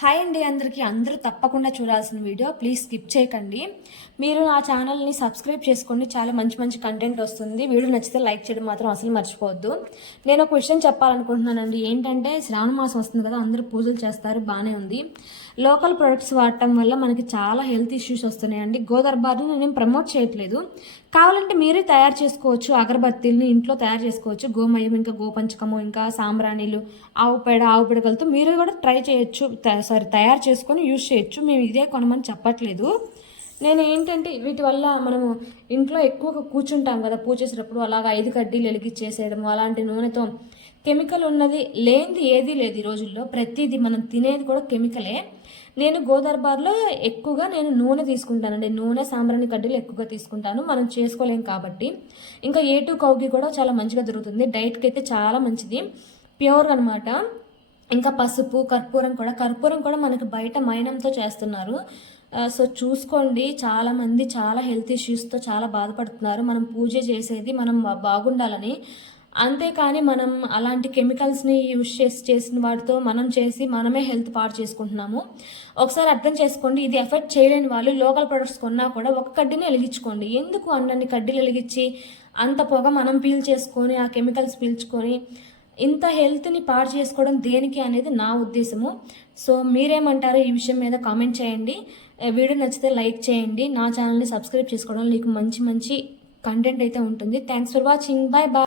Hi అండి అందరికీ. అందరూ తప్పకుండా చూడాల్సిన వీడియో, ప్లీజ్ స్కిప్ చేయకండి. మీరు నా ఛానల్ని సబ్స్క్రైబ్ చేసుకోండి, చాలా మంచి మంచి కంటెంట్ వస్తుంది. వీడియో నచ్చితే లైక్ చేయడం మాత్రం అసలు మర్చిపోవద్దు. నేను ఒక విషయం చెప్పాలనుకుంటున్నానండి. ఏంటంటే శ్రావణ మాసం వస్తుంది కదా, అందరూ పూజలు చేస్తారు, బాగానే ఉంది. లోకల్ ప్రొడక్ట్స్ వాడటం వల్ల మనకి చాలా హెల్త్ ఇష్యూస్ వస్తున్నాయండి. గోదర్బార్ని నేను ప్రమోట్ చేయట్లేదు, కావాలంటే మీరే తయారు చేసుకోవచ్చు. అగరబత్తీలని ఇంట్లో తయారు చేసుకోవచ్చు. గోమయం, ఇంకా గోపంచకము, ఇంకా సాంబ్రాణీలు, ఆవు పేడ, ఆవు పిడకలతో మీరు కూడా ట్రై చేయొచ్చు, తయారు చేసుకొని యూజ్ చేయొచ్చు. మేము ఇదే కొనమని చెప్పట్లేదు. నేను ఏంటంటే వీటి వల్ల మనము ఇంట్లో ఎక్కువగా కూర్చుంటాం కదా పూజ చేసేటప్పుడు, అలాగ 5 కడ్డీలు వెలిగించేసేయడం, అలాంటి నూనెతో కెమికల్ ఉన్నది లేనిది ఏదీ లేదు ఈ రోజుల్లో. ప్రతిదీ మనం తినేది కూడా కెమికలే. నేను గోదర్బార్లో ఎక్కువగా నూనె తీసుకుంటానండి. నూనె, సాంబ్రాణి కడ్డీలు ఎక్కువగా తీసుకుంటాను, మనం చేసుకోలేం కాబట్టి. ఇంకా A2 కౌగి కూడా చాలా మంచిగా దొరుకుతుంది, డైట్కి అయితే చాలా మంచిది, ప్యూర్ అనమాట. ఇంకా పసుపు, కర్పూరం కూడా మనకి బయట మైనంతో చేస్తున్నారు. సో చూసుకోండి, చాలామంది చాలా హెల్త్ ఇష్యూస్తో చాలా బాధపడుతున్నారు. మనం పూజ చేసేది మనం బాగుండాలని, అంతేకాని మనం అలాంటి కెమికల్స్ని యూజ్ చేసిన వాటితో మనం చేసి మనమే హెల్త్ పాడు చేసుకుంటున్నాము. ఒకసారి అర్థం చేసుకోండి. ఇది ఎఫెక్ట్ చేయలేని వాళ్ళు లోకల్ ప్రొడక్ట్స్ కొన్నా కూడా ఒక కడ్డీని వెలిగించుకోండి. ఎందుకు అన్ని కడ్డీలు వెలిగించి అంత పొగ మనం పీల్ చేసుకొని, ఆ కెమికల్స్ పీల్చుకొని ఇంత హెల్త్ని పాడు చేసుకోవడం దేనికి అనేది నా ఉద్దేశము. సో మీరేమంటారో ఈ విషయం మీద కామెంట్ చేయండి. వీడియో నచ్చితే లైక్ చేయండి. నా ఛానల్ని సబ్స్క్రైబ్ చేసుకోవడం, నీకు మంచి మంచి కంటెంట్ అయితే ఉంటుంది. Thanks for watching. Bye bye.